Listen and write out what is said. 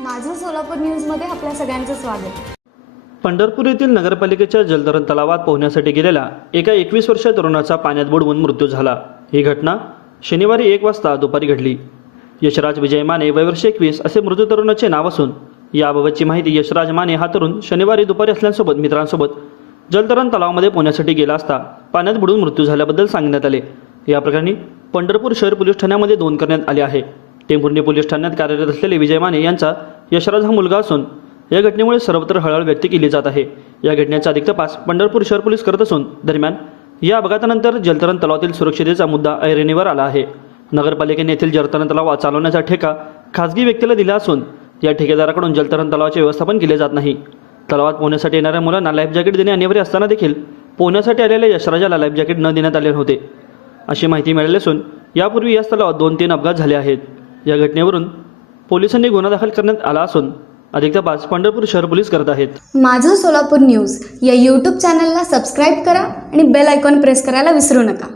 माझं सोलापूर न्यूजमध्ये आपल्या सगळ्यांचं स्वागत. पंढरपूर येथील नगरपालिकेच्या जलतरण तलावात पोहण्यासाठी गेलेल्या एका एकवीस वर्षीय तरुणाचा पाण्यात बुडवून मृत्यू झाला. ही घटना शनिवारी एक वाजता दुपारी घडली. यशराज विजय माने वयवर्ष एकवीस असे मृत्यू तरुणाचे नाव असून याबाबतची माहिती यशराज माने हा तरुण शनिवारी दुपारी असल्यासोबत मित्रांसोबत जलतरण तलावामध्ये पोहण्यासाठी गेला असता पाण्यात बुडून मृत्यू झाल्याबद्दल सांगण्यात आले. या प्रकरणी पंढरपूर शहर पोलीस ठाण्यामध्ये नोंद करण्यात आली आहे. टेंभुर्णी पोलीस ठाण्यात कार्यरत असलेले विजय माने यांचा यशराज हा मुलगा असून या घटनेमुळे सर्वत्र हळहळ व्यक्त केली जात आहे. या घटनेचा अधिक तपास पंढरपूर शहर पोलीस करत असून दरम्यान या अपघातानंतर जलतरण तलावातील सुरक्षितेचा मुद्दा ऐरणीवर आला आहे. नगरपालिकेने येथील जलतरण तलाव चालवण्याचा ठेका खासगी व्यक्तीला दिला असून या ठेकेदाराकडून जलतरण तलावाचे व्यवस्थापन केले जात नाही. तलावात पोहण्यासाठी येणाऱ्या मुलांना लाईफ जॅकेट देणे अनिवार्य असताना देखील पोहण्यासाठी आलेल्या यशराजाला लाईफ जॅकेट न देण्यात आले नव्हते. अशी माहिती मिळाली असून यापूर्वी याच तलावात दोन तीन अपघात झाले आहेत. या घटनेवरून पोलिसांनी गुन्हा दाखल करण्यात आला असून अधिक तपास पंढरपूर शहर पोलीस करत आहेत. माझं सोलापूर न्यूज या यूट्यूब चॅनलला सबस्क्राईब करा आणि बेल आयकॉन प्रेस करायला विसरू नका.